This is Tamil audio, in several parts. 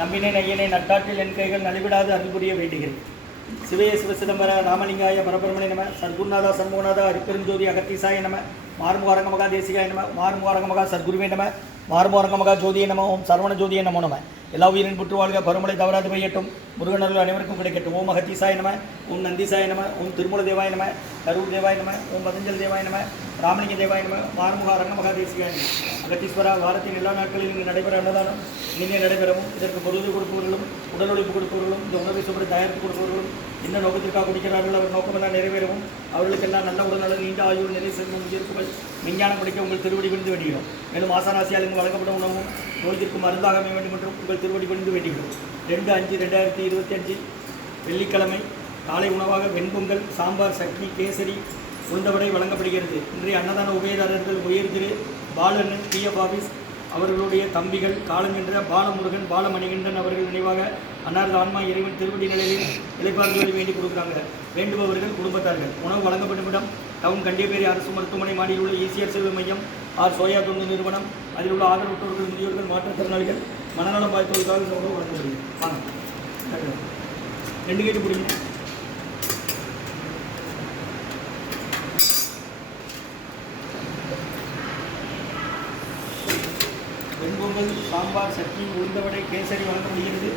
நம்பினை நையனை நட்டாற்றில் என் கைகள் நலிவிடாது அன்புரிய வேண்டுகிறேன். சிவய சிவசிதம்பர ராமலிங்காய பரபரமணி நம. சர்க்குருநாதா சண்முகநாதா அரிப்பெருஞ்சோதி அகத்தீசாய நம. மாறுமுகாரங்க மகா தேசிகாய நம. மாறுமுகாரங்க மகா சர்க்குருவே நம. மாறுமுகாரங்க மகா ஜோதியை நம. ஓம் சரவண ஜோதியை நமோ நம. எல்லா உயிரின் புற்று வாழ்க, பருமலை தவறாது பெய்யட்டும், முருகனர்கள் அனைவருக்கும் கிடைக்கட்டும். ஓம் அகத்தீசாய நம. ஓம் நந்திசாய நம. ஓம் திருமூல தேவாய நம. கரூர் தேவாய நம. ஓம் பதஞ்சல் தேவாய நம. ராமலிங்க தேவாய நம. மாறுமுக அரங்க மகாதேசிகாய நம. அகத்தீஸ்வரா, வாரத்தின் எல்லா நாட்களிலும் இங்கு நடைபெற அன்னதானம் இனிமே நடைபெறவும், இதற்கு பொருள் கொடுப்பவர்களும் உடல் உழைப்பு கொடுப்பவர்களும் இந்த உணவை சுவரை தயாரித்து கொடுப்பவர்களும் என்ன நோக்கத்திற்காக குடிக்கிறார்கள் அவர் நோக்கமெல்லாம் நிறைவேறவும், அவர்களுக்கெல்லாம் நல்ல உடல்நலம், நீண்ட ஆயுள், நிறை செல்வம், உயிர்ப்புகள், விஞ்ஞானம் படிக்க உங்கள் திருவடி விழுந்து வேண்டுகிறோம். மேலும் ஆசானாசியால் இங்கு வழங்கப்படும் உணவும் நோய்க்கு மருந்தாக அமைய வேண்டும் என்றும் உங்கள் திருவடி விழுந்து வேண்டுகிறோம். 2/5/2025 வெள்ளிக்கிழமை காலை உணவாக வெண்பொங்கல், சாம்பார், சட்னி, கேசரி, உளுந்தவடை வழங்கப்படுகிறது. இன்றைய அன்னதான உபயதாரர்கள் உயர் திரு பாலண்ணன் பிஎஃப் ஆஃபீஸ் அவர்களுடைய தம்பிகள் காலஞ்சென்ற பாலமுருகன், பாலமணிகண்டன் அவர்கள் நினைவாக அன்னாரது ஆன்மா இறைவன் திருவடி நிலையில் இளைப்பாறுதலை வேண்டி கொடுக்குறாங்க. வேண்டுபவர்கள் குடும்பத்தார்கள். உணவு வழங்கப்படும் இடம் டவுன் கண்டியப்பேரி அரசு மருத்துவமனை மாடியில் உள்ள ஈசிஆர் சேவை மையம், சோயா தொண்டு நிறுவனம். அதில் உள்ள ஆதரவற்றோர்கள், முதியோர்கள், மாற்றுத்திறனாளிகள், மனநலம் பாதித்தவர்களுக்காக இந்த உணவு வழங்கப்படுகிறது. வாங்க 2 கேட்டு பிடிங்க. வெண்பொங்கல், சாம்பார், சட்னி, உளுந்தவடை, கேசரி வழங்கப்படுகிறது.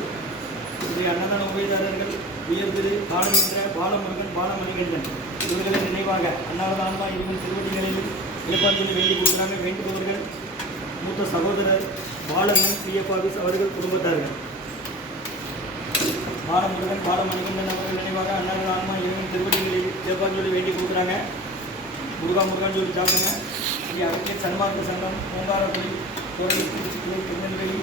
இன்றைய அன்னதான உபயதாரர்கள் உயர் திரு காலஞ்சென்ற பாலமுருகன், பாலமணிகண்டன் இவர்களை நினைவாக அன்னாரது ஆன்மா இறைவன் திருவடி நிலையில் இளைப்பாறுதலை வேண்டி கொடுக்குறாங்க. வேண்டுபவர்கள் மூத்த சகோதரர் பாலமன் பிஎஃப் ஆஃபீஸ் அவர்கள் குடும்பத்தார்கள். பாலமுருகன், பாலமணிகண்டன் அவர்கள் நினைவாக அன்னாரது ஆன்மா இறைவன் திருவடி நிலையில் இளைப்பாறுதலை வேண்டி கொடுக்குறாங்க. முருகான்னு சொல்லி சாப்பிடுங்க. இங்கே அரசியல் சன்மார்க்க சங்கம், பூங்காரக்குடி, கோயில், திருநெல்வேலி.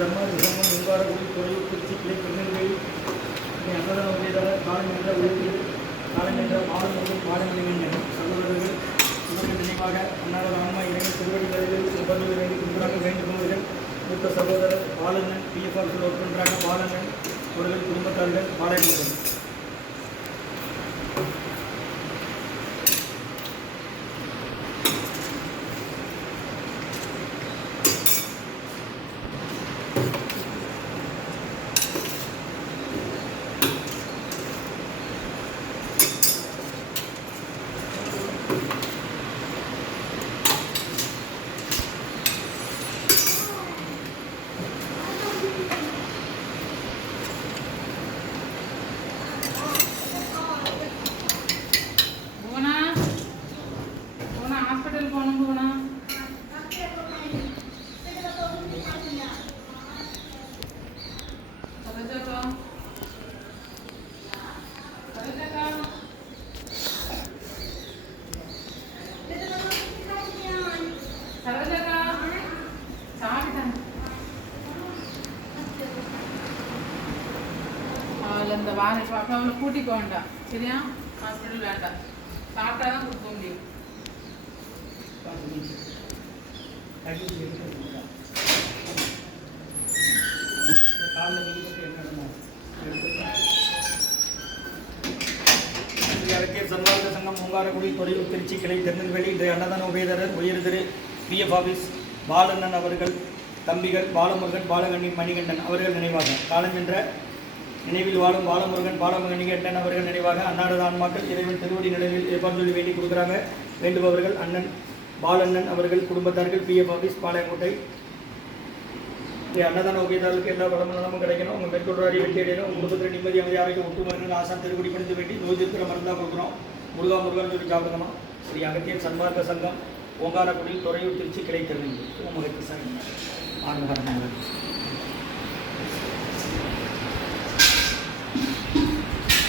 சன்மார்க்க சங்கம், பூங்காரக்குடி, கோயில், திருச்சி, கிளை, திருநெல்வேலி. அன்னதான உபயதாரர் காலஞ்சென்ற உயர்த்தியது காலஞ்சென்ற பாலமுருகன், பாலமணிகண்டன் சகோதரர்கள் இவர்கள் நினைவாக அன்னாரது ஆன்மா இறைவன் திருவடி நிலையில் செவ்வந்தை வேண்டி கொடுக்குறாங்க. வேண்டுபவர்கள் மூத்த சகோதரர் பாலண்ணன் பிஎஃப் ஆஃபீஸில் ஒர்க் பண்ணுறாங்க. பாலண்ணன் அவர்கள் குடும்பத்தார்கள். பாலமுருகன் இந்த வாரம் அவளை கூட்டிக்க வேண்டாம், சரியா? ஹாஸ்பிட்டல் வேண்டாம், சாப்பிட்டா தான் கொடுக்க முடியும். அரசியல் சன்மார்க்க சங்கம், பூங்காரக்குடி, தொழில், திருச்சி, கிளை, திருநெல்வேலி. இன்றைய அன்னதான உபயதாரர் உயர் திரு பிஎஃப் ஆஃபீஸ் பாலண்ணன் அவர்கள் தம்பிகள் பாலமுருகன் பாலகண்ணி மணிகண்டன் அவர்கள் நினைவாக, காலஞ்சென்ற நினைவில் வாழும் பாலமுருகன் பாலமணிகண்டன் அவர்கள் நினைவாக அன்னாரது ஆன்மாக்கள் இறைவன் திருவடி நிலையில் ஏற்பாடு சொல்லி வேண்டி கொடுக்குறாங்க. வேண்டுபவர்கள் அண்ணன் பாலண்ணன் அவர்கள் குடும்பத்தார்கள், பிஎஃப் ஆஃபீஸ் பாளையங்கோட்டை. அன்னதான உபயதாரர்களுக்கு எல்லா வளமும் கிடைக்கணும். உங்கள் மேற்கொள்றாரி வெற்றி அடையணும். உங்கள் குடும்பத்தில் நிம்மதி அமைதி ஆரோக்கியம் ஒட்டுமருந்து ஆசான் திருப்படி பணிந்து வேண்டி நோய் இருக்கிற மருந்தாக கொடுக்குறோம். முருகா முருகன் சொல்லி சாப்பிடுங்கம்மா. ஸ்ரீ அகத்தியர் சன்மார்க்க சங்கம், ஓங்காரக்குடி, துறையூர், திருச்சி, கிடைத்தது. ஓம் அகத்திய சாமி ஆன்மகரணம்.